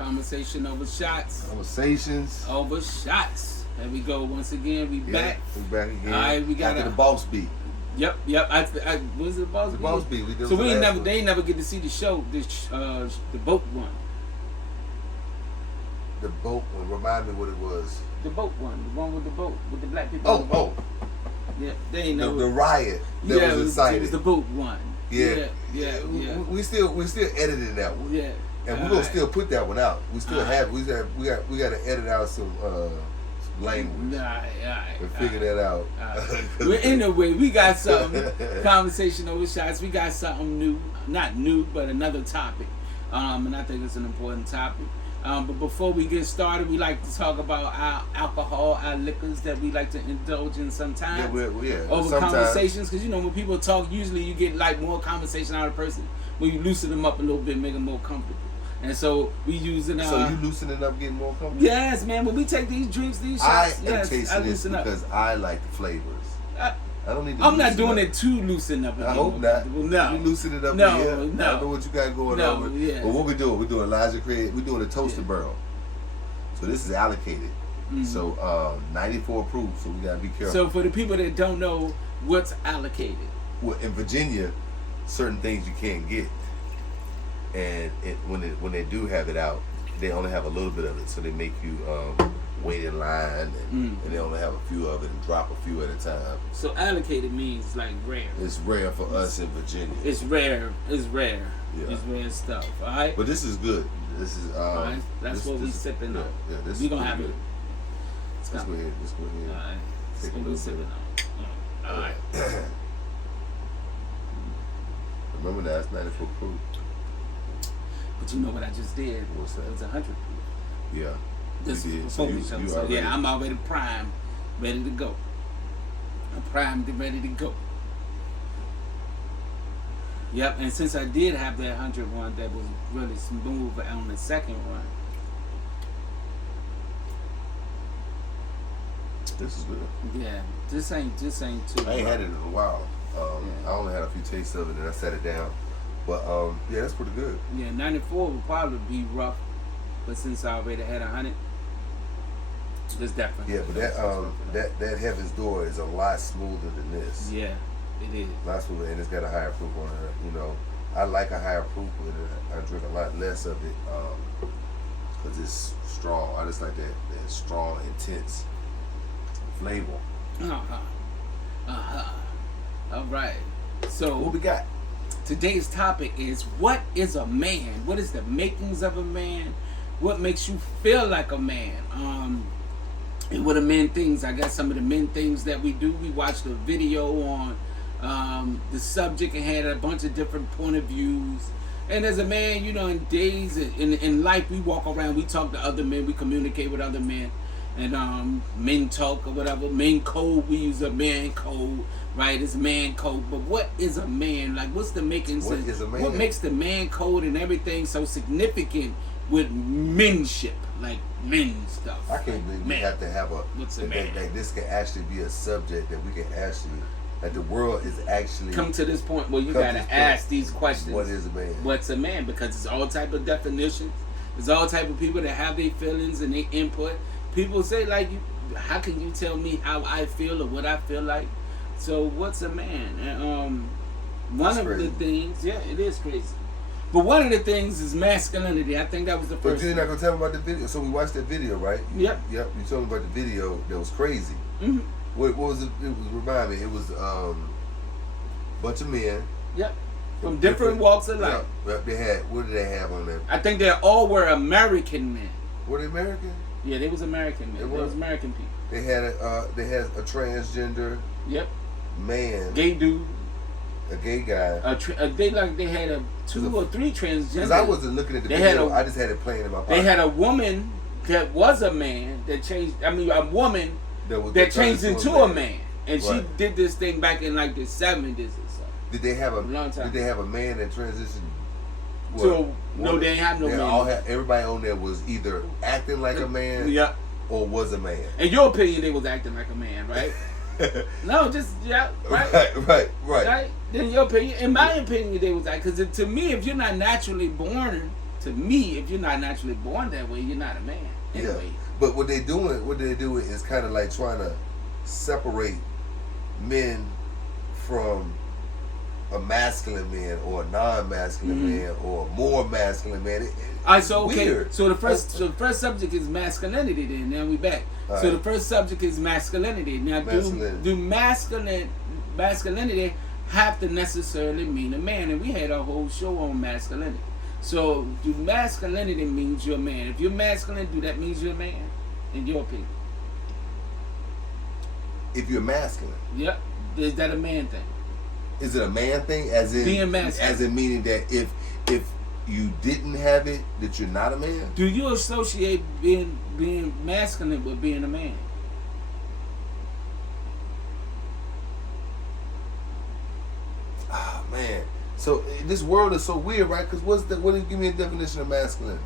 Conversation over shots. Conversations over shots. There we go. Once again, we back. We back again. All right, we got after the boss beat. Yep. What was it, the boss beat? The boss beat. So they ain't never get to see the show. The boat one. The boat one. Remind me what it was. The boat one. The one with the boat with the black people. On the boat. Yeah, they ain't never. The riot that was incited. It was the boat one. Yeah. We still editing that one. Yeah. And we're gonna still put that one out. We still have. We got to edit out some language. And figure that out. Well, anyway, we got something. Conversation over shots. We got something new. Not new, but another topic. And I think it's an important topic. But before we get started, we like to talk about our alcohol, our liquors that we like to indulge in sometimes. Over sometimes. Conversations, because when people talk, usually you get like more conversation out of a person when you loosen them up a little bit, make them more comfortable. And so we using. So you loosening up, getting more comfortable. Yes, man. When we take these drinks, these shots, I am tasting this because I like the flavors. I don't need to. I'm not doing it too loosen up. I hope not. No. You loosen it up. No. I don't know what you got going on. Yeah. But what we doing? We're doing Elijah Craig. We're doing a toaster barrel. So this is allocated. Mm-hmm. So 94 proof. So we gotta be careful. So for the people that don't know, what's allocated? Well, in Virginia, certain things you can't get, and when they do have it out, they only have a little bit of it. So they make you wait in line, and they only have a few of it and drop a few at a time. So allocated means like rare. It's rare for us in Virginia. It's rare. It's rare. Yeah. It's rare stuff. All right. But this is good. This is all right. That's what we sipping on. Yeah, this we is gonna have good. it. Let's go ahead. All right. Take a little sipping on. All right. Remember that it's 94 proof. But you know what I just did? What's that? It was 100 proof. Yeah. This you did. before we so already, yeah, I'm already primed, ready to go. I'm primed and ready to go. Yep, and since I did have that 100 one that was really smooth on the second one. This is good. Yeah, this ain't too. I ain't had it in a while. I only had a few tastes of it and I set it down. But yeah, that's pretty good. Yeah, 94 would probably be rough, but since I already had 100, it's definitely. Yeah, but that Heaven's Door is a lot smoother than this. Yeah, it is. A lot smoother, and it's got a higher proof on it. I like a higher proof with it. I drink a lot less of it because it's strong. I just like that strong, intense flavor. All right. So what we got? Today's topic is, what is a man? What is the makings of a man? What makes you feel like a man? And what are men things? I got some of the men things that we do. We watched a video on the subject and had a bunch of different point of views. And as a man, in days, in life, we walk around, we talk to other men, we communicate with other men. And men talk or whatever. Men code, we use a man code. Right, it's man code, but what is a man? Like, what's the makings? What is a man? What makes the man code and everything so significant with menship, like men stuff? I can't believe we have to have what's a man? That this can actually be a subject that we can actually, that the world is actually come to this point where you gotta ask these questions. What is a man? What's a man? Because it's all type of definitions. There's all type of people that have their feelings and their input. People say like, how can you tell me how I feel or what I feel like? So what's a man? And one of the things, yeah, it is crazy. But one of the things is masculinity. I think that was the first. But you're not gonna tell me about the video. So we watched that video, right? Yep. You told me about the video that was crazy. Mm-hmm. What was it? It was, remind me. It was bunch of men. Yep. From different walks of life. Yep. They had. What did they have on there? I think they all were American men. Were they American? Yeah, they was American men. They was American people. They had a transgender. Yep. Man, gay dude, a gay guy. They had two or three transgenders. Because I wasn't looking at the video, I just had it playing in my pocket. They had a woman that was a man that changed. I mean, a woman that changed into a man, and she did this thing back in like the 70s or so. Did they have a long time? Did they have a man that transitioned? No, they ain't have no man. Everybody on there was either acting like a man, or was a man. In your opinion, they was acting like a man, right? No, just right. In your opinion, in my opinion, they was like, because to me, if you're not naturally born to me, if you're not naturally born that way, you're not a man. Anyway. Yeah. But what they're doing is kind of like trying to separate men from a masculine man or a non-masculine man or a more masculine man. All right, so okay. Weird. So the first subject is masculinity. Then now we back. All so right. the first subject is masculinity. Now do masculinity have to necessarily mean a man? And we had a whole show on masculinity. So do masculinity means you're a man? If you're masculine, do that means you're a man? In your opinion? If you're masculine. Yep. Is that a man thing? Is it a man thing? As in being masculine. As in meaning that if you didn't have it, that you're not a man? Do you associate being masculine with being a man? Ah, man. So this world is so weird, right? Because give me a definition of masculine?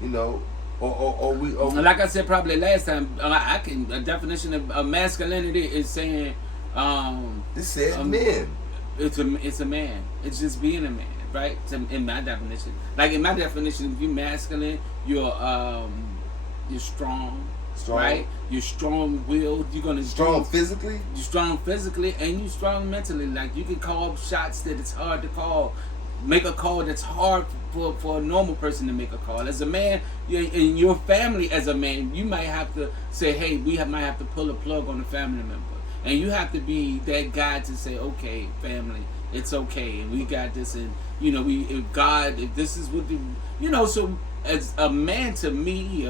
You know, or like I said probably last time, a definition of masculinity is saying it said men. It's a man. It's just being a man, right? In my definition, if you're masculine, you're strong, right? You're strong-willed. You're gonna strong physically. You're strong physically, and you're strong mentally. Like you can call shots that it's hard to call. Make a call that's hard for a normal person to make a call. As a man, in your family, as a man, you might have to say, "Hey, might have to pull a plug on a family member." And you have to be that guy to say, okay, family, it's okay, and we got this, and if this is what so as a man, to me,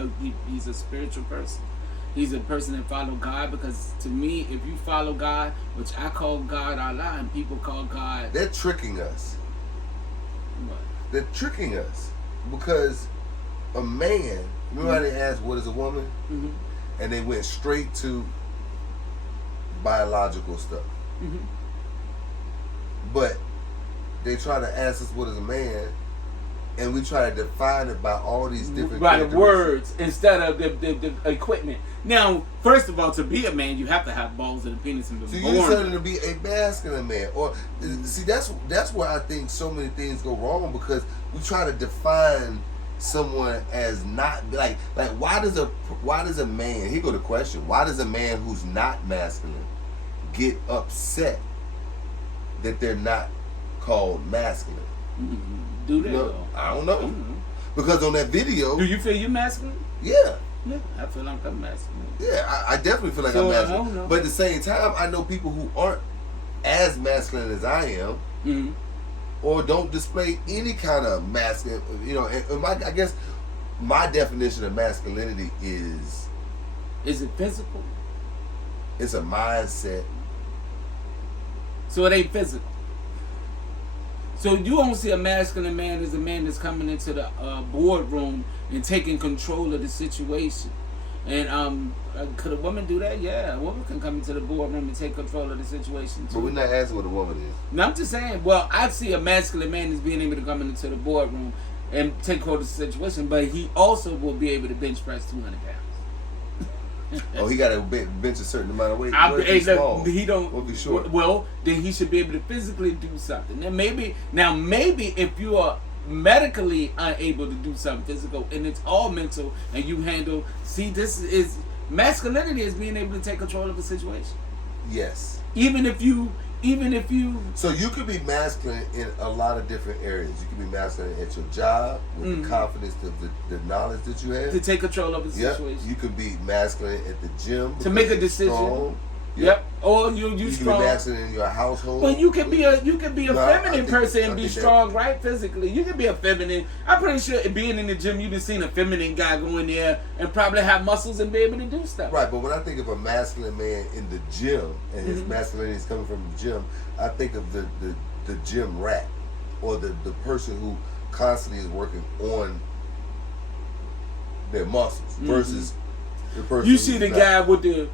he's a spiritual person. He's a person that follow God, because to me, if you follow God, which I call God Allah, and people call God, they're tricking us. What? They're tricking us because a man. Remember how they asked, "What is a woman?" Mm-hmm. And they went straight to biological stuff. Mm-hmm. But they try to ask us what is a man, and we try to define it by all these different by the words instead of the equipment. Now, first of all, to be a man, you have to have balls and a penis and be so born. you're saying to be a masculine man, or see that's where I think so many things go wrong, because we try to define someone as not like why does a man, here go the question, why does a man who's not masculine get upset that they're not called masculine? Do they? I don't know. Because on that video, do you feel you're masculine? Yeah, I feel like I'm masculine. Yeah, I definitely feel like I'm masculine. But at the same time, I know people who aren't as masculine as I am. Mm-hmm. Or don't display any kind of masculine, and I guess my definition of masculinity is it physical? It's a mindset. So it ain't physical. So you don't see a masculine man as a man that's coming into the boardroom and taking control of the situation. And could a woman do that? Yeah, a woman can come into the boardroom and take control of the situation too. But we're not asking what a woman is. No, I'm just saying. Well, I see a masculine man as being able to come into the boardroom and take control of the situation, but he also will be able to bench press 200 pounds. Oh, he got to bench a certain amount of weight. He don't. We'll be short. Well, then he should be able to physically do something. Now maybe if you are medically unable to do something physical and it's all mental, and you handle. See, this is masculinity, is being able to take control of a situation. Yes. Even if you. So you could be masculine in a lot of different areas. You can be masculine at your job with the confidence, the knowledge that you have to take control of a situation. You could be masculine at the gym to make a decision. Strong. Yep. Or you strong. Can be masculine in your household. But you can be a feminine person and be strong, right? Physically, you can be a feminine. I'm pretty sure being in the gym, you've seen a feminine guy go in there and probably have muscles and be able to do stuff. Right. But when I think of a masculine man in the gym and his masculinity is coming from the gym, I think of the gym rat, or the person who constantly is working on their muscles versus the person. You see the guy with the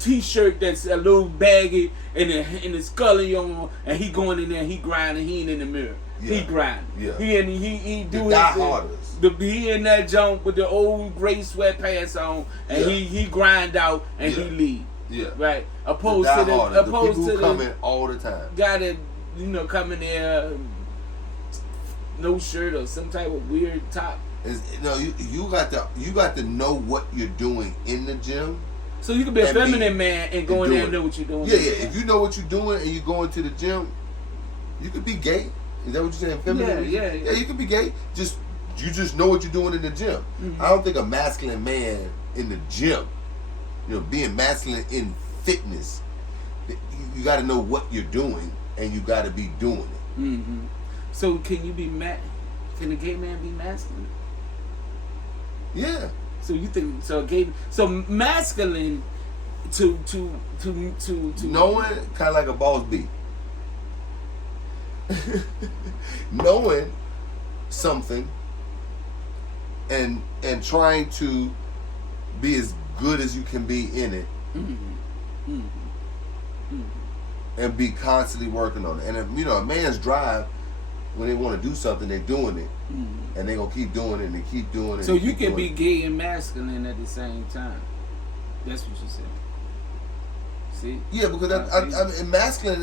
t-shirt that's a little baggy and the scully on, and he going in there, he grinding, he ain't in the mirror. Yeah. He grinding. Yeah. He do his thing. He in that jump with the old gray sweatpants on, and he grind out and he leave. Yeah. Right. Opposed to the people who come in all the time. Guy that come in there no shirt or some type of weird top. You got to know what you're doing in the gym. So you can be a feminine man and go in there and know what you're doing. Yeah. If you know what you're doing and you go into the gym, you could be gay. Is that what you're saying? Feminine? Yeah. Yeah, you could be gay. You just know what you're doing in the gym. Mm-hmm. I don't think a masculine man in the gym, being masculine in fitness, you got to know what you're doing and you got to be doing it. Mm-hmm. So can a gay man be masculine? Yeah. So you think masculine to knowing, kind of like a boss bee. Knowing something and trying to be as good as you can be in it. Mm-hmm. Mm-hmm. Mm-hmm. And be constantly working on it. And a man's drive, when they want to do something, they're doing it. Mm-hmm. And they're going to keep doing it and they keep doing it. So you can be gay and masculine at the same time. That's what you said. See? Yeah, because I mean, masculine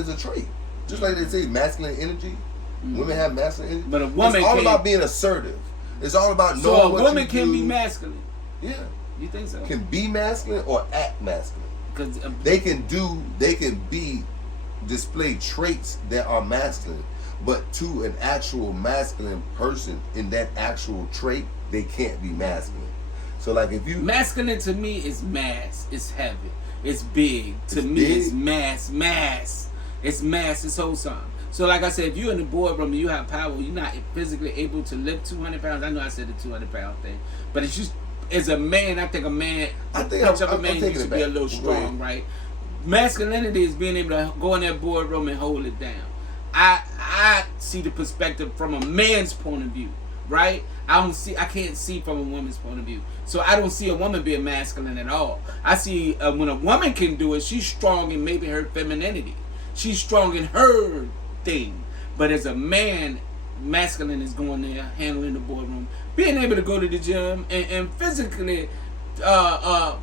is a trait. Just like they say masculine energy. Mm-hmm. Women have masculine energy. But a woman it's all about being assertive. It's all about knowing what you do. So a woman can be masculine? Yeah. You think so? Can be masculine or act masculine. Because they can display traits that are masculine, but to an actual masculine person in that actual trait, they can't be masculine. So like if you masculine to me is mass, it's heavy, it's big. It's mass. It's mass. It's wholesome. So like I said, if you're in the boardroom and you have power, you're not physically able to lift 200 pounds. I know I said the 200 pound thing, but it's just as a man, I think a man should be a little strong, right? Masculinity is being able to go in that boardroom and hold it down. I see the perspective from a man's point of view, right? I can't see from a woman's point of view. So I don't see a woman being masculine at all. I see when a woman can do it, she's strong in maybe her femininity. She's strong in her thing. But as a man, masculine is going there, handling the boardroom, being able to go to the gym and physically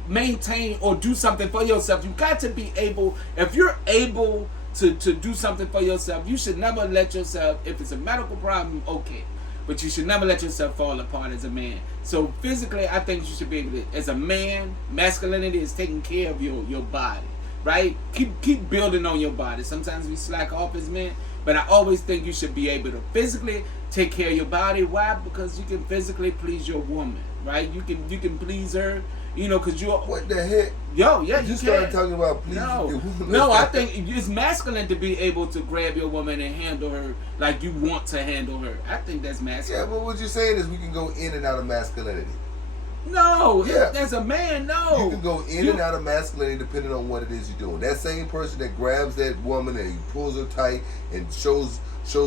maintain or do something for yourself. You got to be able, if you're able to do something for yourself, you should never let yourself, if it's a medical problem, okay, but you should never let yourself fall apart as a man. So physically, I think you should be able to, as a man, masculinity is taking care of your body, right? Keep building on your body. Sometimes we slack off as men, but I always think you should be able to physically take care of your body. Why? Because you can physically please your woman, right? You can please her, because you're... What the heck? Yo, yeah, you started talking about pleasing your woman. No, I think it's masculine to be able to grab your woman and handle her like you want to handle her. I think that's masculine. Yeah, but what you're saying is we can go in and out of masculinity. No, as a man, no. You can go in and out of masculinity depending on what it is you're doing. That same person that grabs that woman and pulls her tight and shows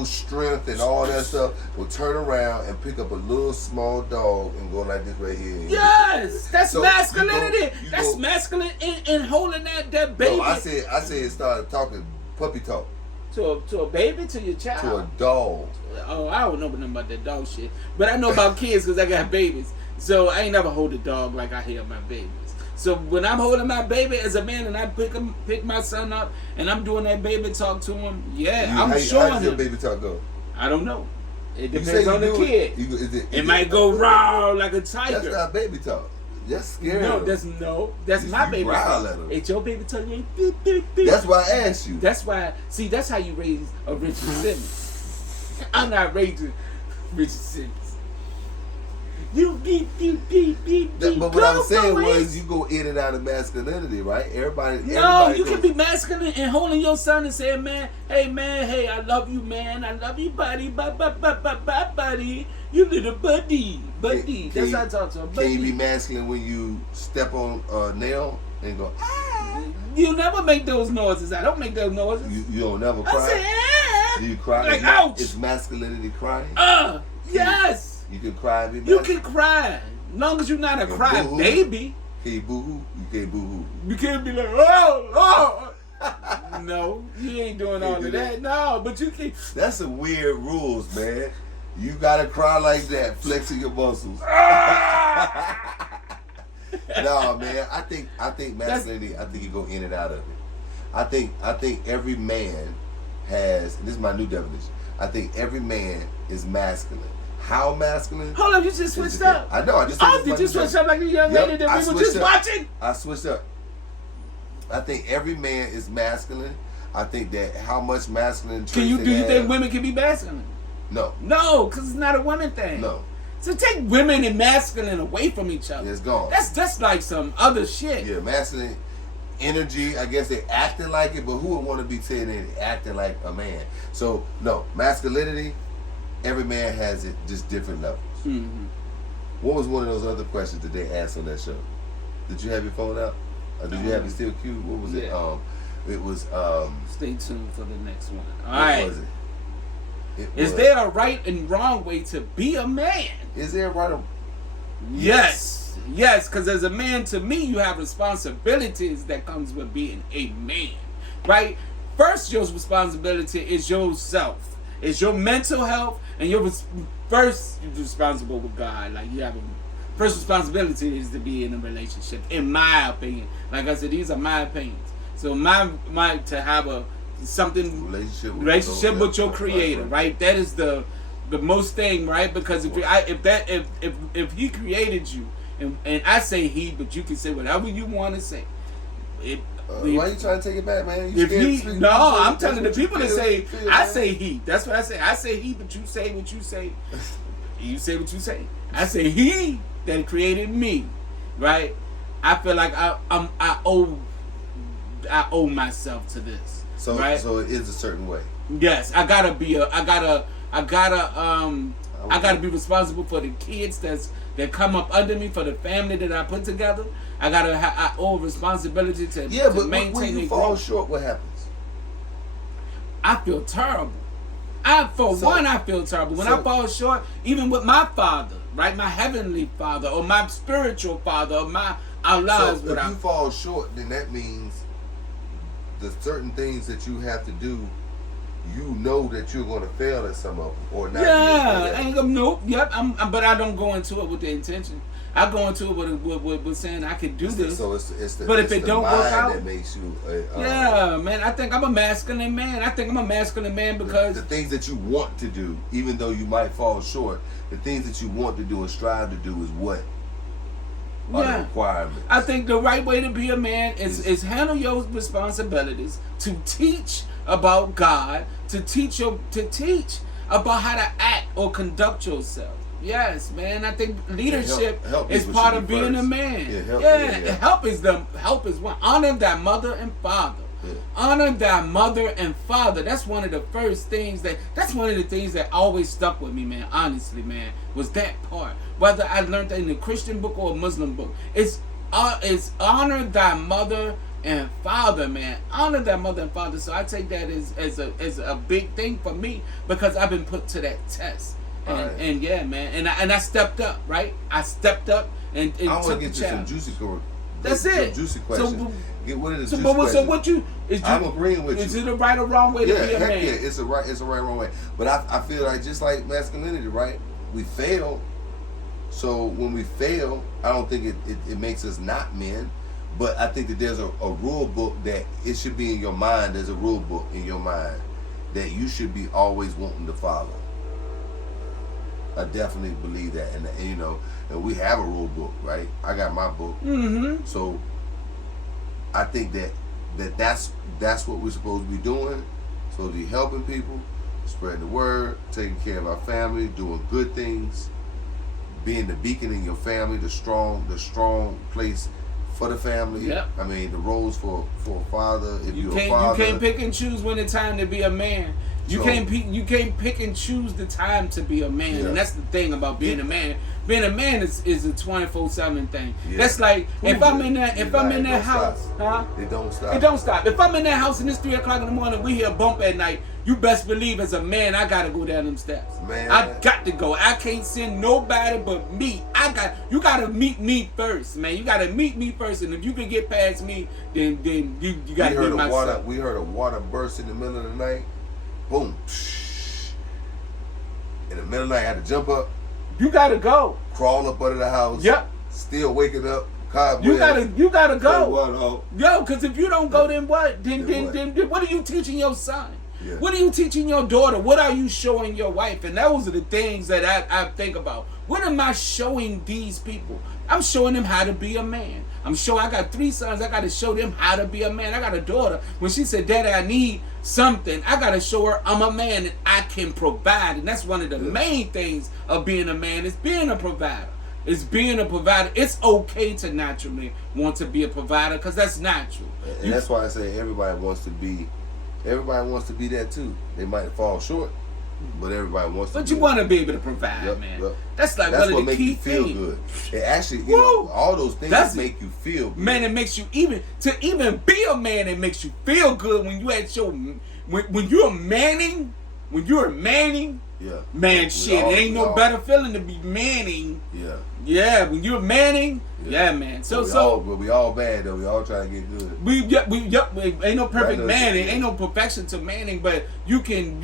strength and all that stuff will turn around and pick up a little small dog and go like this right here. Yes, that's masculinity. That's masculine in holding that baby. No, I said it started talking puppy talk. To a baby, to your child. To a dog. Oh, I don't know nothing about that dog shit, but I know about kids because I got babies. So I ain't never hold a dog like I hear my babies. So when I'm holding my baby as a man and I pick my son up and I'm doing that baby talk to him, I'm showing him. How does your baby talk go? I don't know. It depends on the kid. It might go raw like a tiger. That's not baby talk. That's scary. That's my baby talk. At him. It's your baby talk. That's why I asked you. That's why. See, that's how you raise a Richard Simmons. I'm not raising Richard Simmons. But what I'm saying was you go in and out of masculinity, right? Everybody can be masculine and holding your son and saying, hey, I love you, man. I love you, buddy. Buddy. You little buddy. That's how I talk to him. Can you be masculine when you step on a nail and go, ah? You never make those noises. I don't make those noises. You don't never cry? I say, ah. Do you cry? Like, ouch. Is masculinity crying? Yes. You can cry, baby. You can cry, long as you're not a cry baby. Can you boo-hoo? You can't boo-hoo. You can't be like, oh. No, you ain't doing all of that. No, but you can. That's some weird rules, man. You gotta cry like that, flexing your muscles. No, man. I think masculinity. I think you go in and out of it. I think every man has. And this is my new definition. I think every man is masculine. How masculine? Hold up, you just switched up. I know. I just. Oh, did you switch up like the young lady that we were just watching? I switched up. I think every man is masculine. I think that how much masculine. Do you think women can be masculine? No. No, because it's not a woman thing. No. So take women and masculine away from each other. It's gone. That's like some other shit. Yeah, masculine energy. I guess they acting like it, but who would want to be saying they acting like a man? So no, masculinity. Every man has it, just different levels. Mm-hmm. What was one of those other questions that they asked on that show? Did you have your phone out? Or did you have it still queued? What was it? It was. Stay tuned for the next one. All what right. was it? Is there a right and wrong way to be a man? Is there a right or... Yes. Yes, because as a man, to me, you have responsibilities that comes with being a man, right? First, your responsibility is yourself. It's your mental health, and you're responsible with God. Like, you have first responsibility is to be in a relationship, in my opinion. Like I said, these are my opinions. So my to have a relationship with your creator, right? That is the most thing, right? Because if he created you, and I say he, but you can say whatever you want to say. Why are you trying to take it back, man? I'm telling the people to say, I say he. That's what I say. I say he, but you say what you say. You say what you say. I say he that created me, right? I feel like I owe myself to this. So right? So it is a certain way. Yes, I gotta be responsible for the kids that come up under me, for the family that I put together. I owe responsibility to maintain when you fall short, what happens? I feel terrible. I feel terrible. When I fall short, even with my father, right? My heavenly father or my spiritual father or our lives. So if you fall short, then that means the certain things that you have to do, you know that you're going to fail at some of them or not. But I don't go into it with the intention. I go into it with saying I could do this. But if it don't work out, that makes you. Man. I think I'm a masculine man. Because the things that you want to do, even though you might fall short, the things that you want to do and strive to do is what are the requirements. I think the right way to be a man is handle your responsibilities, to teach about God, to teach about how to act or conduct yourself. Yes, man. I think leadership is part of being a man. Help is one. Honor thy mother and father. Yeah. Honor thy mother and father. That's one of the first things that's one of the things that always stuck with me, man. Honestly, man, was that part. Whether I learned that in a Christian book or a Muslim book, it's honor thy mother and father, man. Honor thy mother and father. So I take that as a big thing for me because I've been put to that test. And yeah, man, and I stepped up, right? I stepped up and I want took to get the to challenge. some juicy. That's it. Juicy questions. So what you? I'm agreeing with you. Is it a right or wrong way to be a man? Yeah, it's a right wrong way. But I feel like just like masculinity, right? We fail. So when we fail, I don't think it makes us not men. But I think that there's a rule book that it should be in your mind. There's a rule book in your mind that you should be always wanting to follow. I definitely believe that, and you know, and we have a rule book, right? I got my book, so I think that's what we're supposed to be doing. Supposed to be helping people, spreading the word, taking care of our family, doing good things, being the beacon in your family, the strong place for the family. Yep. I mean, the roles for a father. If you you're a father, you can't pick and choose when it's time to be a man. You can't pick and choose the time to be a man, and that's the thing about being a man. Being a man is a 24/7 thing. Yeah. That's like if I'm in that house, it don't stop. It don't stop. If I'm in that house and it's 3:00 in the morning, we hear a bump at night. You best believe as a man, I gotta go down them steps. Man, I got to go. I can't send nobody but me. You gotta meet me first, man. You gotta meet me first, and if you can get past me, then you gotta meet myself. We heard a water burst in the middle of the night. Boom. In the middle of the night, I had to jump up. You gotta go. Crawl up under the house. Yep. Still waking up. You gotta go. Water. Yo, because if you don't go, then what? Then what are you teaching your son? Yeah. What are you teaching your daughter? What are you showing your wife? And those are the things that I think about. What am I showing these people? I'm showing them how to be a man. I got 3 sons. I got to show them how to be a man. I got a daughter. When she said, Daddy, I need something, I got to show her I'm a man and I can provide. And that's one of the main things of being a man, is being a provider. It's being a provider. It's okay to naturally want to be a provider, because that's natural. And that's why I say everybody wants to be that too. They might fall short, but everybody wants to. But you want to be able to provide, man. Yep. That's like that's one what of the makes key you feel things. good. It actually, you know, all those things make you feel good. Man, it makes you even be a man. It makes you feel good when you at your when you're manning. When you're manning, yeah, man, shit, ain't no better feeling to be manning. Yeah. Yeah, when you're manning, yeah man. But we all bad though. We all trying to get good. We ain't no perfect manning, ain't no perfection to manning, but you can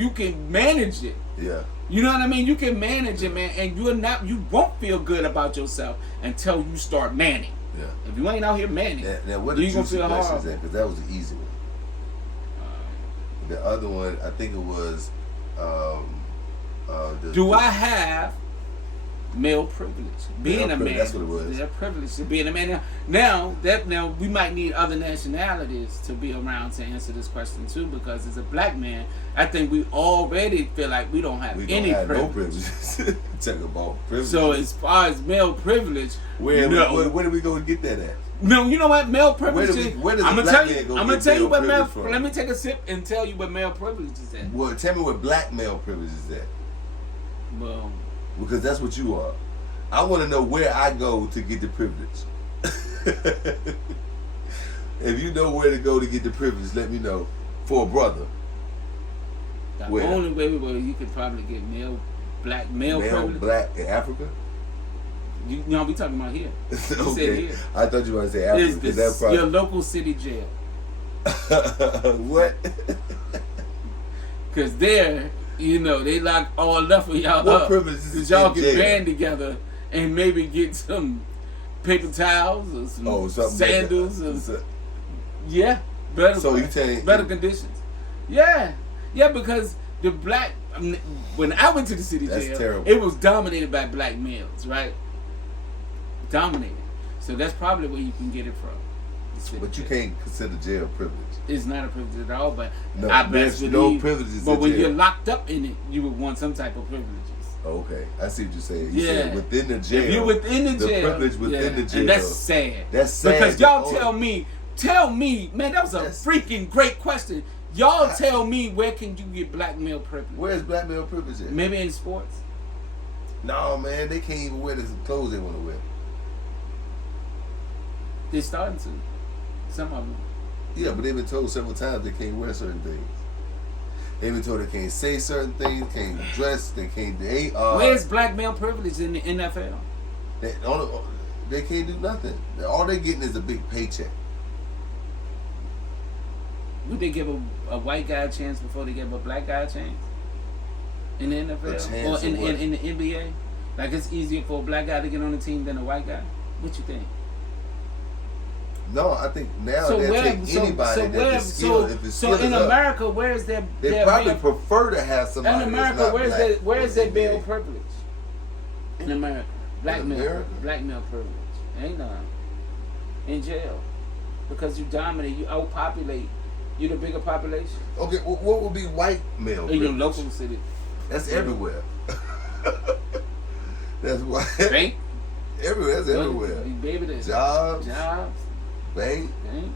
manage it. Yeah. You know what I mean? You can manage it, man, and you won't feel good about yourself until you start manning. Yeah. If you ain't out here manning, now what the you gonna juicy feel questions horrible. at? Because that was the easy one. The other one, I think it was. Do I have male privilege? Being a man. That's what it was. Their privilege to being a man. Now we might need other nationalities to be around to answer this question too, because as a black man, I think we already feel like we don't have any privilege. No privileges. Talk about privilege. So as far as male privilege, where do we go to get that at? No, you know what? Male privilege is. Where does I'm the gonna black tell man you. go I'm get gonna tell you male what male. privilege from? Let me take a sip and tell you what male privilege is at. Well, tell me what black male privilege is at. Well, because that's what you are. I want to know where I go to get the privilege. If you know where to go to get the privilege, let me know. For a brother. The only way where you could probably get black male privilege. Black in Africa? You know, we talking about here. You said Okay. here. I thought you were going to say Africa. Is this your local city jail? What? Because there, you know, they lock all enough of y'all what up. privilege is Because y'all in can jail? band together and maybe get some paper towels or some sandals. Yeah. Better conditions. Yeah. Yeah, because the black, when I went to the city jail, terrible. it was dominated by black males, right? Dominated. So that's probably where you can get it from. But you can't consider jail privilege. It's not a privilege at all, but No, I best there's believe. no privileges But in when jail. you're locked up in it, you would want some type of privileges. Okay, I see what you're saying. You Yeah. said within the jail. If you're within the jail, privilege within the jail. and that's sad. That's sad. Because y'all tell me, man, that was a freaking great question. Y'all tell me, where can you get black male privilege? Where's black male privilege at? Maybe in sports. No, man, they can't even wear the clothes they want to wear. They're starting to. Some of them. Yeah, but they've been told several times they can't wear certain things. They've been told they can't say certain things, can't dress, they can't. Where's black male privilege in the NFL? They can't do nothing. All they're getting is a big paycheck. Would they give a white guy a chance before they give a black guy a chance? In the NFL? Or in the NBA? Like it's easier for a black guy to get on the team than a white guy? What you think? No, I think now they'll take anybody that's skilled. If it's skilled in enough, America, where's their they probably prefer to have somebody in America, that's not where's black. their male privilege? In America. Black In male America? black male privilege. Ain't none. In jail. Because you dominate, you outpopulate. You're the bigger population. Okay, well, what would be white male In your privilege? local city. That's everywhere. That's why. Bank? Everywhere. That's everywhere. Baby, that's Jobs. Bank. Bank.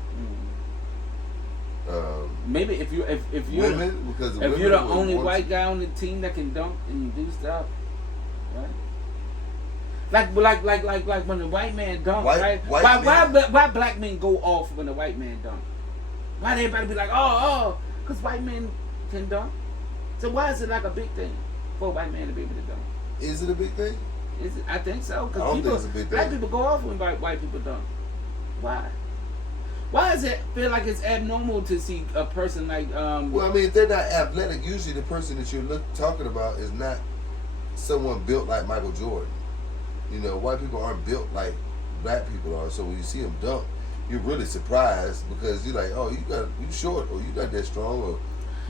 Maybe if you're Women, because if you're the only white guy on the team that can dunk and do stuff, right? Like when the white man dunk, right? Why black men go off when the white man dunk? Why everybody be like, oh, because white men can dunk? So why is it like a big thing for a white man to be able to dunk? Is it a big thing? Is it? I think so. I don't think it's a big Black thing. people go off when white people dunk. Why? Why does it feel like it's abnormal to see a person like Well, I mean, if they're not athletic, usually the person that you're talking about is not someone built like Michael Jordan. You know, white people aren't built like black people are. So when you see them dunk, you're really surprised because you're like, oh, you short, or you not that strong, or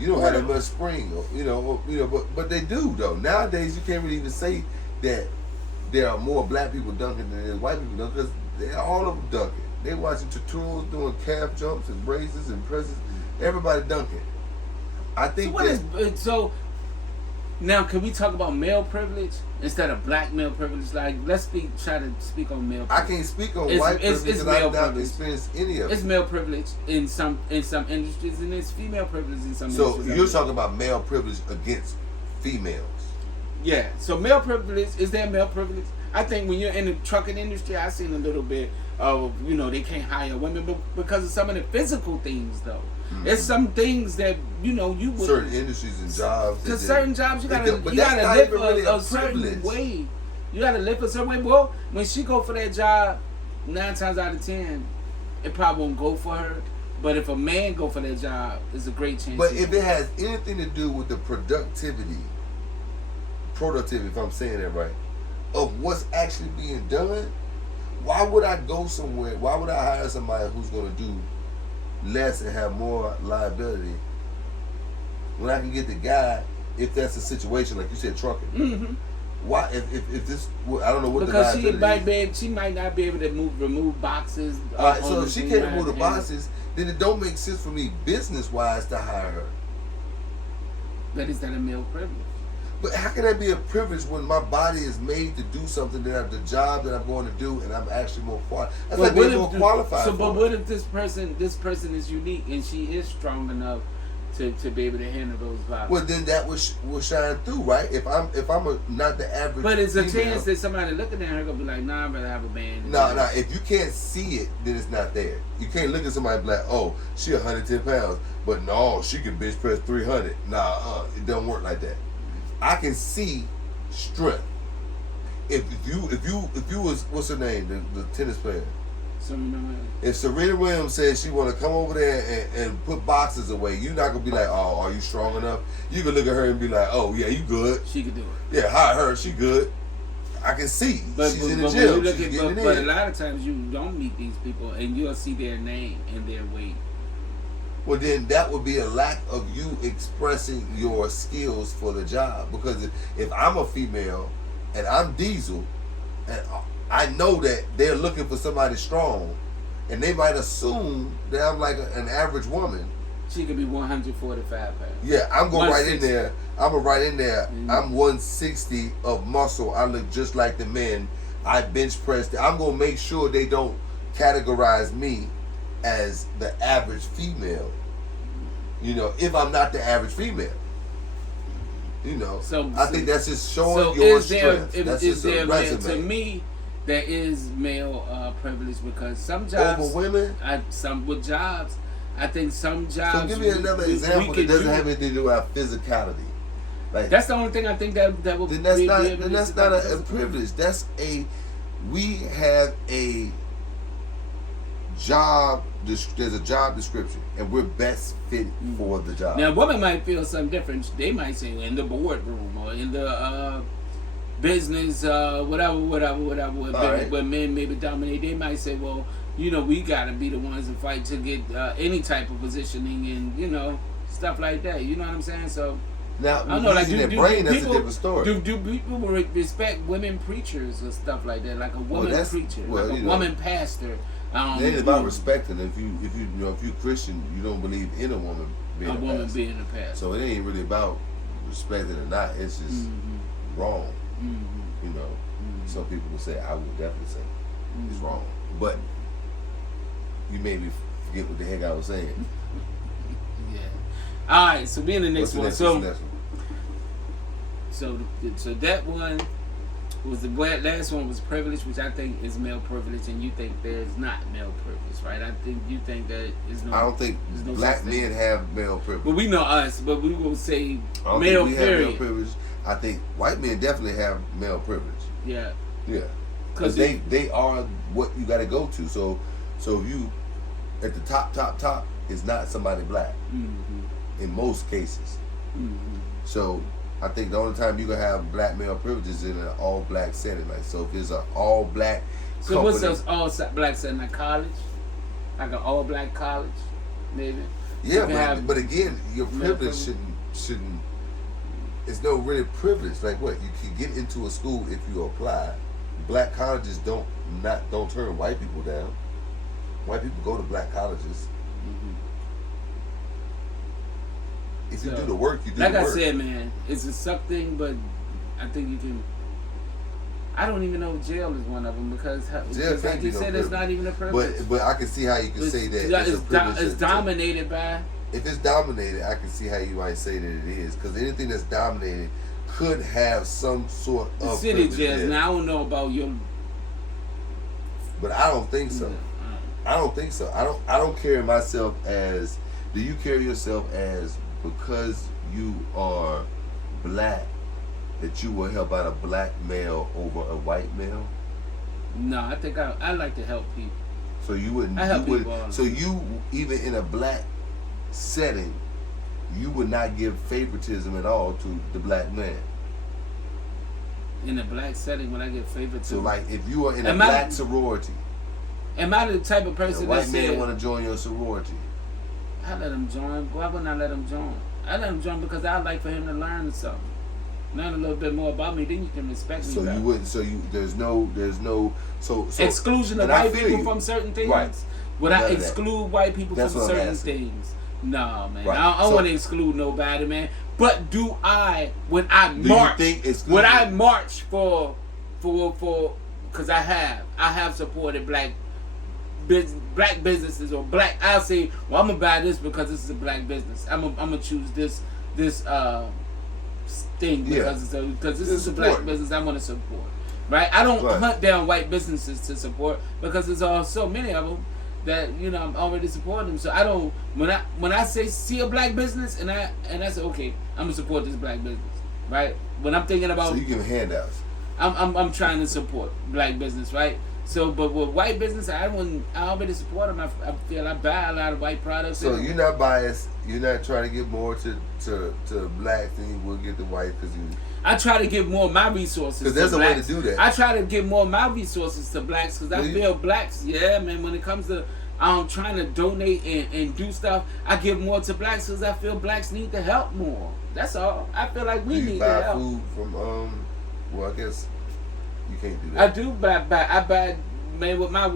You don't have that much spring, but they do though. Nowadays, you can't really even say that there are more black people dunking than there is white people dunking, because they're all of them dunking. They watching tutorials doing calf jumps and raises and presses. Everybody dunking. I think so now can we talk about male privilege instead of black male privilege? Like, let's try to speak on male privilege. I can't speak on white privilege because I've not experienced any of it. It's male privilege in some industries, and it's female privilege in some So industries. you're talking about male privilege against females. Yeah. So male privilege, is there male privilege? I think when you're in the trucking industry, I've seen a little bit of, they can't hire women because of some of the physical things, though. Mm-hmm. There's some things that, you would... Certain industries and jobs. Because certain jobs, you gotta live a certain way. You gotta live a certain way. Well, when she go for that job, 9 times out of 10, it probably won't go for her. But if a man go for that job, there's a great chance. But if it has anything to do with the productivity, if I'm saying that right, of what's actually being done, why would I go somewhere? Why would I hire somebody who's going to do less and have more liability when I can get the guy, if that's a situation like you said, trucking? Mm-hmm. Why? If this, I don't know what because the liability she might not be able to remove boxes. All right, so if she can't remove the boxes, then it don't make sense for me business wise to hire her. But is that a male privilege? But how can that be a privilege when my body is made to do something that the job that I'm going to do, and I'm actually more qualified? That's like being more qualified. So, but what if this person is unique and she is strong enough to be able to handle those vibes? Well, then that will shine through, right? If I'm not the average. But it's a chance that somebody looking at her gonna be like, nah, I'd rather have a man. No. If you can't see it, then it's not there. You can't look at somebody and be like, oh, she 110 pounds, but no, she can bench press 300. Nah, it don't work like that. I can see strength. If you was, what's her name, the tennis player? Serena Williams. If Serena Williams says she want to come over there and put boxes away, you're not gonna be like, oh, are you strong enough? You can look at her and be like, oh yeah, you good. She can do it. Yeah, hire her. She good. I can see. She's in the gym. But a lot of times you don't meet these people and you'll see their name and their weight. Well, then that would be a lack of you expressing your skills for the job. Because if I'm a female and I'm Diesel, and I know that they're looking for somebody strong, and they might assume that I'm like an average woman. She could be 145 pounds. Yeah, I'm going right in there. I'm going right in there. Mm-hmm. I'm 160 of muscle. I look just like the men. I bench press. I'm going to make sure they don't categorize me as the average female, if I'm not the average female. So I think that's just showing your strength. That's just a resume. To me, there is male privilege because some jobs over women. Some with jobs, I think some jobs. So give me another example that doesn't have anything to do with our physicality. Like, that's the only thing I think that will. Then that's not a privilege. That's we have a job. There's a job description, and we're best fit for the job. Now, a woman might feel something different. They might say in the boardroom or in the business, whatever. Right. Where men maybe dominate, they might say, well, we got to be the ones to fight to get any type of positioning and stuff like that. You know what I'm saying? So. Now, I don't know, do brain, that's a different story. Do people respect women preachers or stuff like that, like a woman preacher, like a woman pastor? It ain't about respecting. If you Christian, you don't believe in a woman being a pastor. So it ain't really about respecting or not. It's just wrong. Mm-hmm. Some people will say, I would definitely say it's wrong, but you made me forget what the heck I was saying. Yeah. All right. So being the next one. So that one was the last one was privilege, which I think is male privilege, and you think there's not male privilege, right? I think you think that is no. I don't think black men have male privilege. But we know us, but we will say male period. Have male privilege. I think white men definitely have male privilege. Yeah. Yeah. Because they are what you got to go to. So if you at the top is not somebody black. Mm-hmm. In most cases. Mm-hmm. So I think the only time you can have black male privilege is in an all black setting. Like, so if it's an all black so what's those all black setting, like college? Like an all black college, maybe? Yeah, can have but again, your male privilege shouldn't. It's no really privilege. Like what? You can get into a school if you apply. Black colleges don't turn white people down. White people go to black colleges. Mhm. If you So, do the work, you do like the I work. said, man, it's a suck thing, but I think you can. I don't even know if jail is one of them because, Jail like you said, it's not even a privilege. But I can see how you can say that It's dominated by. If it's dominated, I can see how you might say that it is, because anything that's dominated could have some sort The of city privilege jails. there. Now I don't know about your. But I don't think so. I don't think so. I don't carry myself as. Do you carry yourself as because you are black that you will help out a black male over a white male? No, I think I like to help people. So you wouldn't. I help you would, people all the so you even in a black setting, you would not give favoritism at all to the black man. In a black setting, when I get favored So to, like if you are in a Am I- black sorority, am I the type of and a person that white man said, want to join your sorority, I let him join? Why wouldn't I let him join? I let him join because I like for him to learn something. Learn a little bit more about me, then you can respect me. so better. you wouldn't. So you there's no so Exclusion of and I white feel people you. from certain things. Right. Would I None of that. exclude white people That's from what I'm certain asking. things? No, man. Right. I don't So- want to exclude nobody, man. But do I, when I Do march, you think exclusion? when I march for, because I have supported black businesses or black. I'll say, well, I'm gonna buy this because this is a black business. I'm gonna choose this thing Yeah. because this Just is a black support. business I want to support. Right? I don't Right. hunt down white businesses to support because there's all so many of them that I'm already supporting them. So I don't when I see a black business and I say okay, I'm gonna support this black business. Right? When I'm thinking about So you give handouts. I'm trying to support black business, right? So, but with white business, I already support them. I feel I buy a lot of white products. So you're not biased. You're not trying to give more to blacks than you will give to whites because you. I try to give more of my resources. Because there's to a way blacks. to do that. I try to give more of my resources to blacks because I Well, you- feel blacks. Yeah, man. When it comes to trying to donate and do stuff, I give more to blacks because I feel blacks need the help more. That's all. I feel like we Do you need the buy help. food from Well, I guess you can't do I that. do buy man with my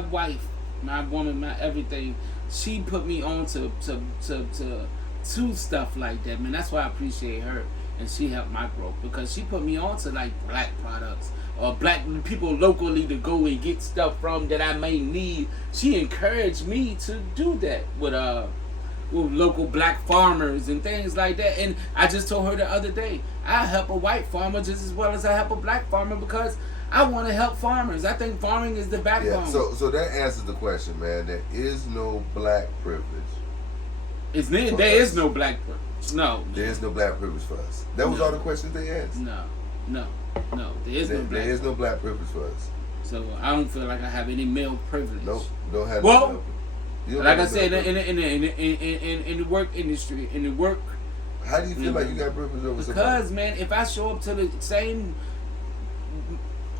wife, my woman, my everything. She put me on to stuff like that, man. That's why I appreciate her, and she helped my growth because she put me on to like black products or black people locally to go and get stuff from that I may need. She encouraged me to do that with local black farmers and things like that. And I just told her the other day, I help a white farmer just as well as I help a black farmer because I want to help farmers. I think farming is the backbone. Yeah. So that answers the question, man. There is no black privilege. There is no black privilege. No. There is no black privilege for us. That was No. all the questions they asked. No. There is no black. There is no black privilege for us. So I don't feel like I have any male privilege. Nope. Don't have. Well, no you don't Like I have no said, privilege. in the work industry, in the work, How do you feel like you got privilege over somebody? because man, if I show up to the same,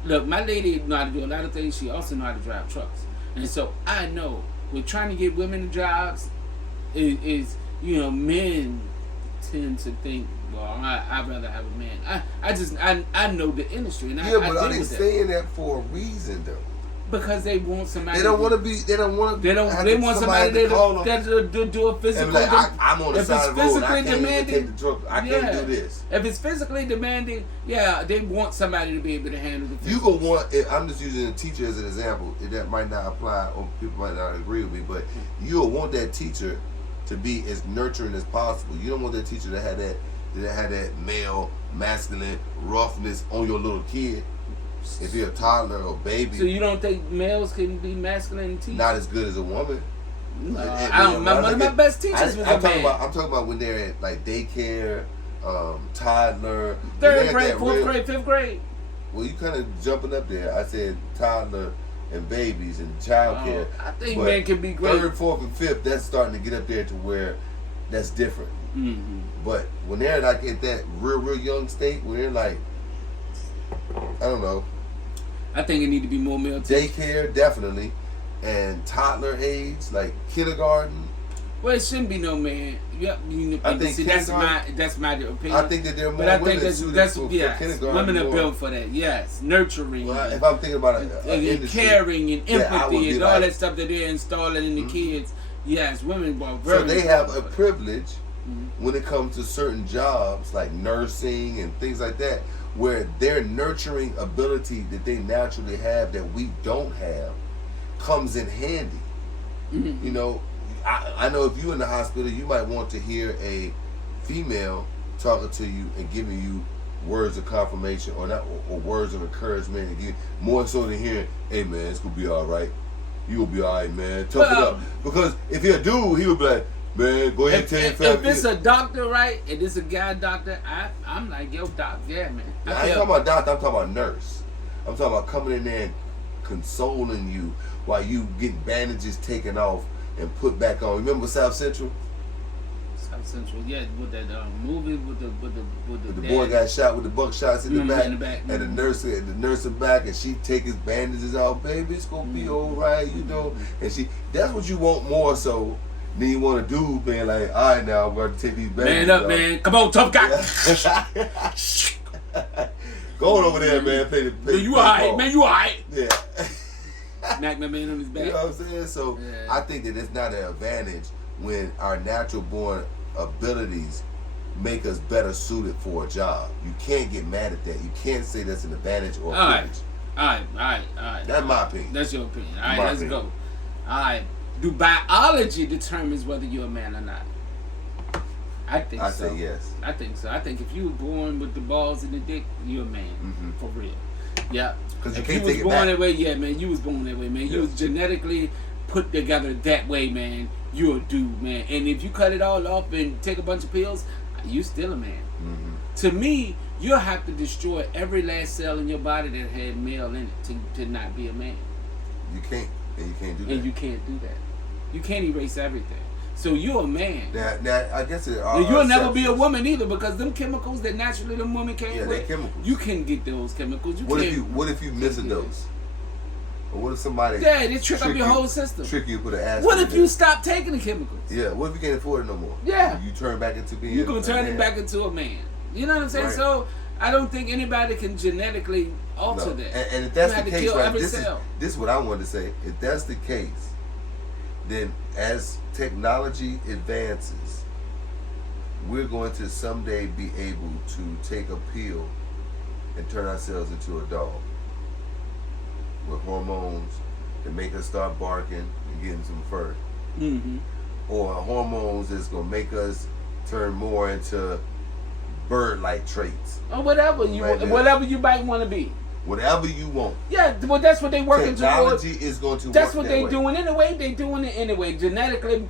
look, my lady know how to do a lot of things. She also know how to drive trucks, and so I know we're trying to get women jobs. Is men tend to think, well, I'd rather have a man. I know the industry, and Yeah, but I are deal they with that saying that for a reason though? because they want somebody. They don't want to be. They don't want. They don't. They want somebody to call them do a and physical. be like, I'm on the if side it's of the road. I physically can't even demanding, take the truck. I yeah. can't do this. If it's physically demanding, yeah, they want somebody to be able to handle the. You go want. I'm just using a teacher as an example. That might not apply, or people might not agree with me. But you'll want that teacher to be as nurturing as possible. You don't want that teacher to have that male, masculine roughness on your little kid. If you're a toddler or baby, So you don't think males can be masculine and teach? not as good as a woman. No, one of my best teachers was a man. I'm talking about when they're at like daycare, toddler, when Third they at grade, that fourth real- grade, fifth grade. Well, you kind of jumping up there. I said toddler and babies and childcare. I think But men can be great. Third, fourth, and fifth, that's starting to get up there to where that's different. Mm-hmm. But when they're like at that real young state, when they're like, I don't know, I think it need to be more male teachers. daycare, definitely. and toddler age, like kindergarten. Well, it shouldn't be no man. Yep, I think see, that's my opinion. I think that there are more but I women think that's for yes, kindergarten. women are more. built for that. Yes, nurturing. Well, if I'm thinking about it, and caring and empathy and all like, that stuff that they're installing in the kids. Yes, women are very. So they have a privilege when it comes to certain jobs like nursing and things like that, where their nurturing ability that they naturally have that we don't have comes in handy. Mm-hmm. You know, I know if you're in the hospital, you might want to hear a female talking to you and giving you words of confirmation or words of encouragement, and give, more so than hearing, "Hey man, it's gonna be all right. You will be all right, man. Tough it up." Because if you're a dude, he would be like, "Man, go ahead and take it." If it's a doctor, right? If it's a guy doctor, I'm like, yo, doc, yeah, man. I ain't talking about doctor. I'm talking about nurse. I'm talking about coming in there and consoling you while you get bandages taken off and put back on. Remember South Central? South Central, yeah, with that movie with the boy got shot with the buckshots in the back, in the back. and the nurse in back, and she take his bandages off. Baby, it's gonna be all right, you know. And that's what you want more so than you want to do, being like, all right, now I'm going to take these bandages man up, off. man. Come on, tough guy. Go on over there, man. Play you all right, ball. man. You all right. Yeah. Knock my man on his back. You know what I'm saying? So yeah. I think that it's not an advantage when our natural born abilities make us better suited for a job. You can't get mad at that. You can't say that's an advantage or a privilege. All right. That's my opinion. That's your opinion. All right, let's go. All right. Do biology determines whether you're a man or not? I think so. I say yes. I think so. I think if you were born with the balls and the dick, you're a man. Mm-hmm. For real. Yeah. Because you if can't you was take it born back. that way, yeah, man, you was born that way, man. You was genetically put together that way, man. You're a dude, man. And if you cut it all off and take a bunch of pills, you still a man. Mm-hmm. To me, you'll have to destroy every last cell in your body that had male in it to not be a man. You can't. And you can't do that. And you can't do that. You can't erase everything. So you're a man. Now I guess it are. And you'll never be a woman either, because them chemicals that naturally them women came they're with, chemicals. you can get those chemicals. What if you miss a dose? Or what if somebody they trick up your whole system. Trick you, put an ass. What if you stop taking the chemicals? Yeah. What if you can't afford it no more? Yeah. You turn back into being. You're gonna turn it back into a man. You know what I'm saying? Right. So I don't think anybody can genetically alter that. And if that's you the have to case, kill right? every This cell. is what I wanted to say. If that's the case, then as technology advances, we're going to someday be able to take a pill and turn ourselves into a dog with hormones that make us start barking and getting some fur, or hormones that's gonna make us turn more into bird-like traits, Or whatever you might want to be. whatever you want. Yeah, well, that's what they working towards. Technology is going to. That's work what that they way. doing anyway. They doing it anyway, genetically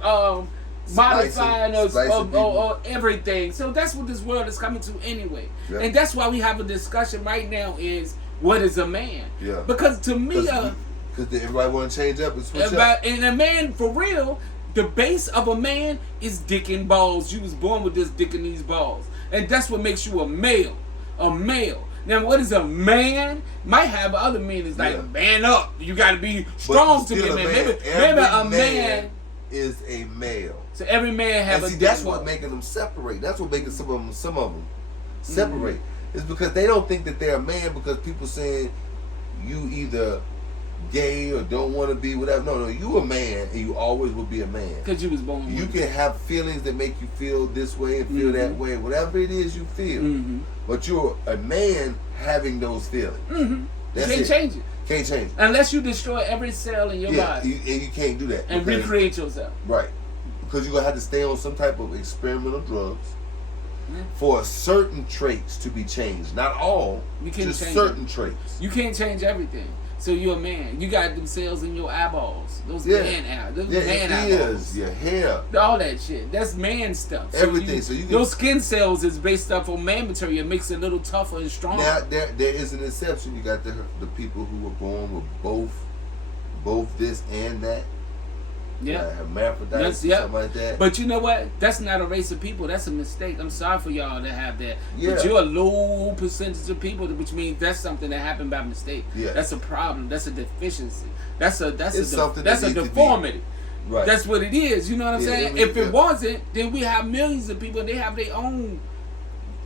modifying us or everything. So that's what this world is coming to anyway. Yeah. And that's why we have a discussion right now is what is a man? Yeah. Because to me, because everybody want to change up and switch up. and a man for real, the base of a man is dick and balls. You was born with this dick and these balls, and that's what makes you a male. A male. Now, what is a man? Might have other meanings like man up. You got to be strong to be a man. Maybe a man is a male. So every man have and a. That's what making them separate. That's what making some of them separate. It's because they don't think that they're a man because people saying you either gay or don't want to be whatever. No, you a man and you always will be a man. Because you was born. You can have feelings that make you feel this way and feel that way, whatever it is you feel. But you're a man having those feelings. You can't change it. Can't change it. Unless you destroy every cell in your body. And you can't do that. And recreate yourself. Right. Because you're going to have to stay on some type of experimental drugs for certain traits to be changed. Not all, just certain traits. You can't change everything. So you're a man. You got them cells in your eyeballs. Those man eyeballs. Those man eyeballs. Your hair. All that shit. That's man stuff. Everything. Those skin cells is based off on man material. It makes it a little tougher and stronger. Now there is an exception. You got the people who were born with both this and that. Yeah. Hermaphrodites, Yep. something like that. But you know what? That's not a race of people. That's a mistake. I'm sorry for y'all to have that. Yeah. But you're a low percentage of people, which means that's something that happened by mistake. Yeah. That's a problem. That's a deficiency. That's a Something deformity. Right. That's what it is. You know what I'm saying? Yeah. If it wasn't, then we have millions of people. They have their own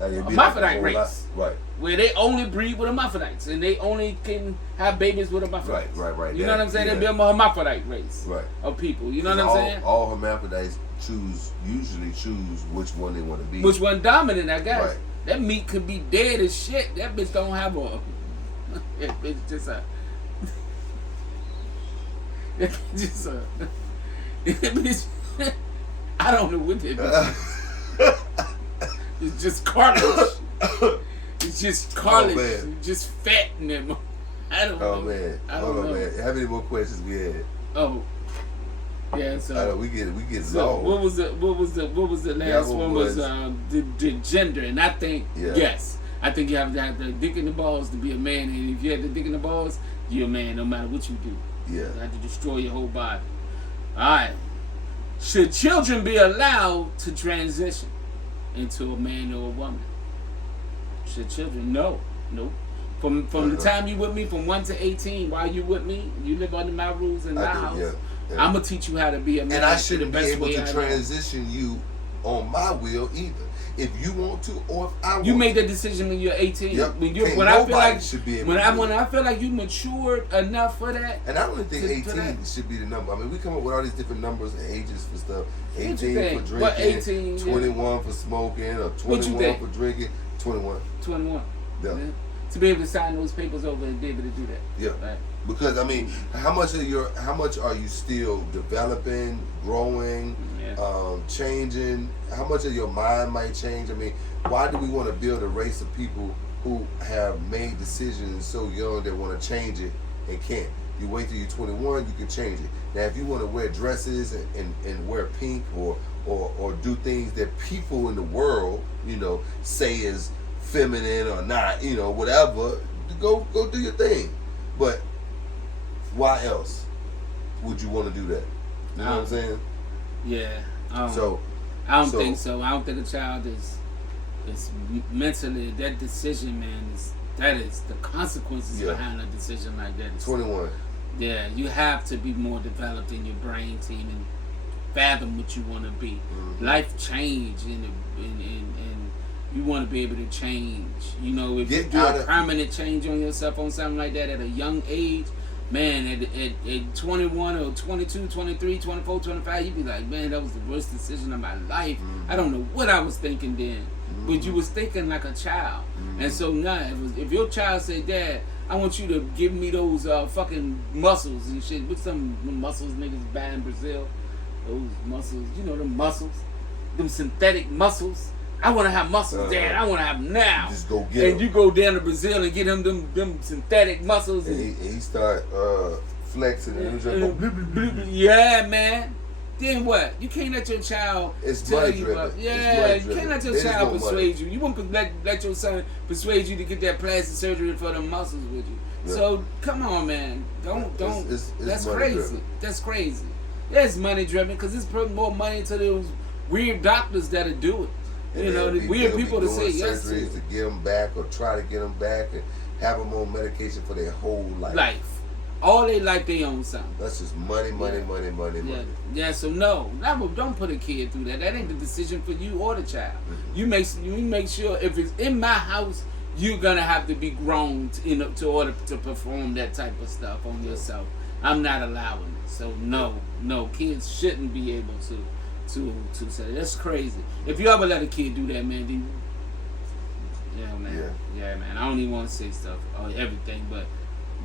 It'd be hermaphrodite like a whole race. lot- Right. where they only breed with hermaphrodites and they only can have babies with hermaphrodites. Right. You know what I'm saying? Yeah. They be a hermaphrodite race Right. of people. You know what I'm saying? All hermaphrodites usually choose which one they want to be. Which one dominant, I guess. Right. That meat could be dead as shit. That bitch don't have a. It's just a. It's just a. Bitch, I don't know what that bitch. It's just cartilage. It's just cartilage. man. It's just fat in them. I don't know. Man. I Hold don't on, know. man. How many more questions we had? Oh. Yeah, I know so. we get So long. what was the last other one one was was- the gender, and I think Yeah. yes, I think you have to have the dick in the balls to be a man, and if you have the dick in the balls, you're a man no matter what you do. Yeah. You have to destroy your whole body. All right. Should children be allowed to transition into a man or a woman? Should children? No. Nope. From the time you with me, from 1 to 18, while you with me, you live under my rules in my house. Yeah. I'm gonna teach you how to be a man. And I the shouldn't be best able way to I know. transition you on my will either. If you want to, or if I want You made to. that decision when you're 18. Yep. When you, Can't when I feel nobody like should be able when to I do when it. I feel like you matured enough for that. And I don't even think to 18 that. should be the number. I mean, we come up with all these different numbers and ages for stuff. What you 18 think? for What, drinking, 18, yeah. 21 for smoking, or What you 21 think? for drinking, 21. 21. Yeah. To be able to sign those papers over and be able to do that. Yeah. Right. Because I mean, how much are you still developing, growing, Yeah. changing? How much of your mind might change? I mean, why do we want to build a race of people who have made decisions so young that want to change it and can't? You wait till you're 21, you can change it. Now, if you want to wear dresses and wear pink or do things that people in the world, say is feminine or not, whatever, go do your thing. But why else would you want to do that? You know what I'm saying? Yeah. So I don't think so. I don't think a child is mentally that decision, man. That is the consequences behind a decision like that. 21. Yeah, you have to be more developed in your brain to even fathom what you want to be. Mm-hmm. Life change and you want to be able to change. If you do a permanent change on yourself on something like that at a young age, man, at 21 or 22, 23, 24, 25, you'd be like, man, that was the worst decision of my life. Mm-hmm. I don't know what I was thinking then. But you was thinking like a child. And so now, if your child say, Dad, I want you to give me those fucking muscles and shit. What's some muscles niggas buy in Brazil? Those muscles, them muscles. Them synthetic muscles. I want to have muscles, Dad. I want to have them now. Just go get And you go down to Brazil and get him them synthetic muscles. And he start flexing and just go blip, blip, blip, blip. Yeah, man. Then what? You can't let your child It's tell money you. driven. Yeah, It's you money can't let driven. your There is child no persuade you. You won't let your son persuade you to get that plastic surgery for them muscles with you. Yeah. So come on, man. Don't. It's That's money crazy. driven. That's crazy. Yeah, it's money driven because it's putting more money to those weird doctors that'll do it. And The weird they'll be people to say doing yes to surgeries to get them back or try to get them back and have them on medication for their whole life. All they life they own something. That's just money. Yeah, so no, don't put a kid through that. That ain't the decision for you or the child. Mm-hmm. You make sure if it's in my house, you're gonna have to be grown to order to perform that type of stuff on yourself. I'm not allowing it. So no, kids shouldn't be able to say that's crazy. If you ever let a kid do that, man, then yeah, man. I don't even want to say stuff or everything, but.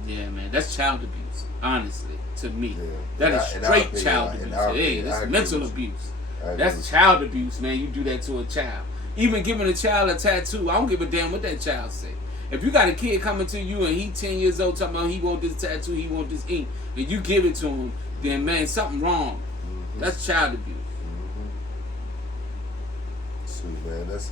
Yeah, man, that's child abuse. Honestly, to me, that is straight child abuse. Hey, that's mental abuse. That's child abuse, man. You do that to a child. Even giving a child a tattoo, I don't give a damn what that child say. If you got a kid coming to you and he 10 years old talking about he want this tattoo, he want this ink, and you give it to him, then man, something wrong. Mm-hmm. That's child abuse. Mm-hmm. Sweet, man. Let's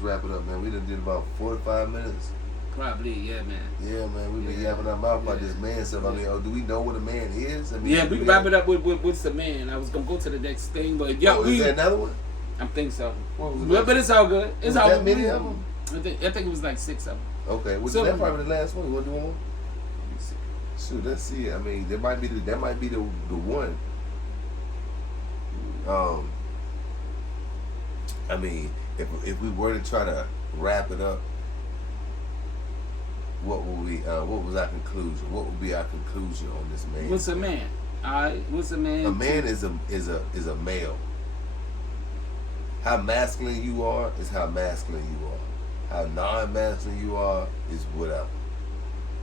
wrap it up, man. We done did about 45 minutes. Probably, yeah, man. Yeah, man, we been yapping our mouth about this man stuff. I mean, do we know what a man is? I mean, Yeah, we can wrap it up with what's a man. I was gonna go to the next thing, but yeah, is there another one? I think so. What was it? But it's all good. It's Was all that many of them? I think it was like 6 of them. Okay, well, So- that's probably the last one. You want to do one more? Let me see. Shoot, let's see. I mean, that might be the one. I mean, if we were to try to wrap it up, what was our conclusion? What would be our conclusion on this man? What's a man? Alright, what's a man? A man is a male. How masculine you are is how masculine you are. How non-masculine you are is whatever.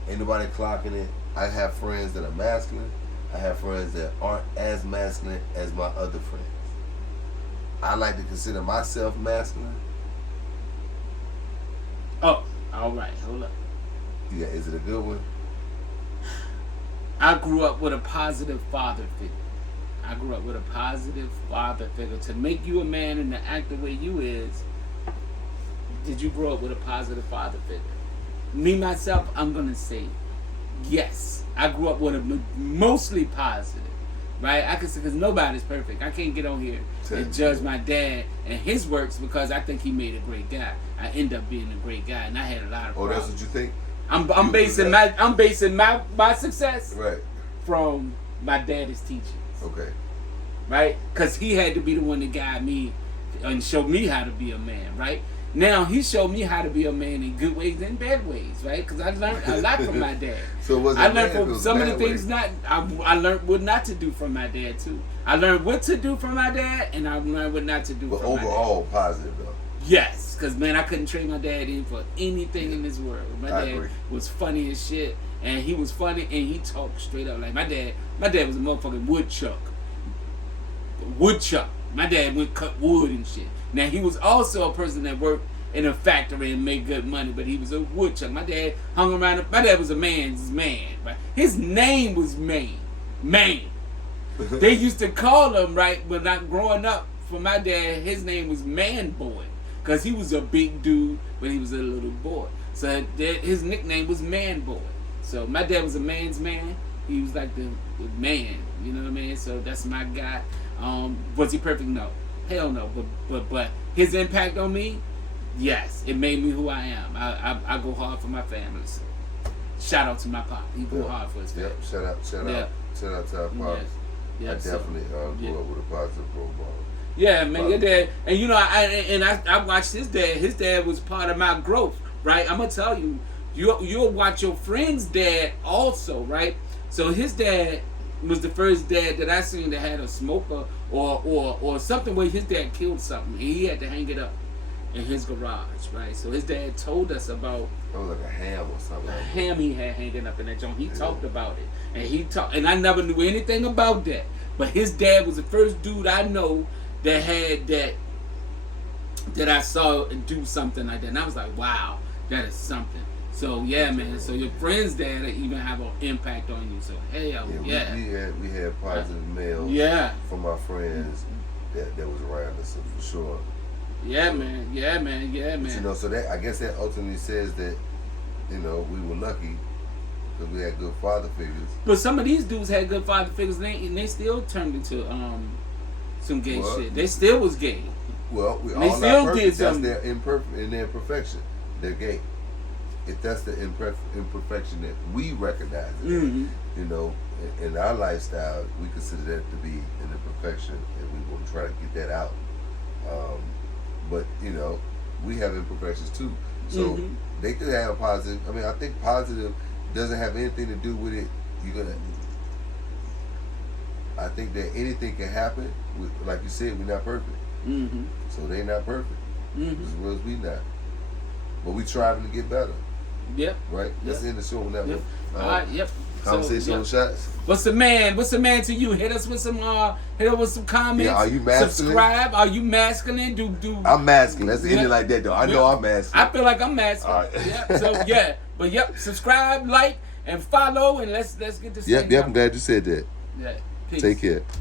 Ain't nobody clocking it. I have friends that are masculine. I have friends that aren't as masculine as my other friends. I like to consider myself masculine. Oh, all right. Hold up. Yeah, is it a good one? I grew up with a positive father figure. To make you a man and to act the way you is, did you grow up with a positive father figure? Me, myself, I'm going to say yes. I grew up with a mostly positive, right? I can say, because nobody's perfect. I can't get on here and judge my dad and his works because I think he made a great guy. I end up being a great guy, and I had a lot of problems. Oh, that's what you think? I'm basing my success Right. from my daddy's teachings. Okay. Right? Because he had to be the one to guide me and show me how to be a man, right? Now, he showed me how to be a man in good ways and bad ways, right? Because I learned a lot from my dad. So was it I learned bad if it from was some of the bad things way? I learned what not to do from my dad, too. I learned what to do from my dad, and I learned what not to do But from my dad. overall, positive, though. Yes, because, man, I couldn't trade my dad in for anything in this world. My I dad agree. was funny as shit, and he was funny, and he talked straight up. Like, my dad was a motherfucking woodchuck. My dad would cut wood and shit. Now, he was also a person that worked in a factory and made good money, but he was a woodchuck. My dad hung around. My dad was a man's man. Right? His name was Man. They used to call him, right, when I'm growing up, for my dad, his name was Man Boy. Because he was a big dude when he was a little boy. So his nickname was Man Boy. So my dad was a man's man. He was like the man. You know what I mean? So that's my guy. Was he perfect? No. Hell no. But his impact on me, yes. It made me who I am. I go hard for my family. So shout out to my pop. He go hard for his family. Yep. Shout out to our pops. Yeah, I definitely grew up with a positive role model. Yeah, man, your dad, and you know, I watched his dad. His dad was part of my growth, right? I'm gonna tell you, you'll watch your friend's dad also, right? So his dad was the first dad that I seen that had a smoker or something where his dad killed something and he had to hang it up in his garage, right? So his dad told us about It was like a ham or something. the ham he had hanging up in that joint. He talked about it, and I never knew anything about that. But his dad was the first dude I know that had that I saw do something like that, and I was like, wow, that is something. So yeah, man. So your friend's dad even have an impact on you. So hell yeah. We had positive males. Yeah. From our friends that was around us, for sure. Yeah, man. But, you know, so that I guess that ultimately says that, you know, we were lucky because we had good father figures. But some of these dudes had good father figures, and they still turned into some gay shit. They still was gay. Well, we They all still not perfect. did That's something. their in their perfection. They're gay. If that's the imperfection that we recognize, Mm-hmm. you know, in our lifestyle, we consider that to be an imperfection, and we want to try to get that out. But you know, we have imperfections too, so they could have positive. I mean, I think positive doesn't have anything to do with it. I think that anything can happen. Like you said, we're not perfect, so they not perfect as well as we not. But we striving to get better. Yep. Right. Let's end the show with that. Yep. All right. Yep. Conversation on shots. What's a man? What's a man to you? Hit us with some comments. Yeah, are you masculine? Subscribe. Are you masculine? Do I'm masculine. Let's end it like that though. I know I'm masculine. I feel like I'm masculine. All right. Yeah. So yeah. But yep, subscribe, like, and follow, and let's get this. Yep, I'm glad you said that. Yeah. Peace. Take care.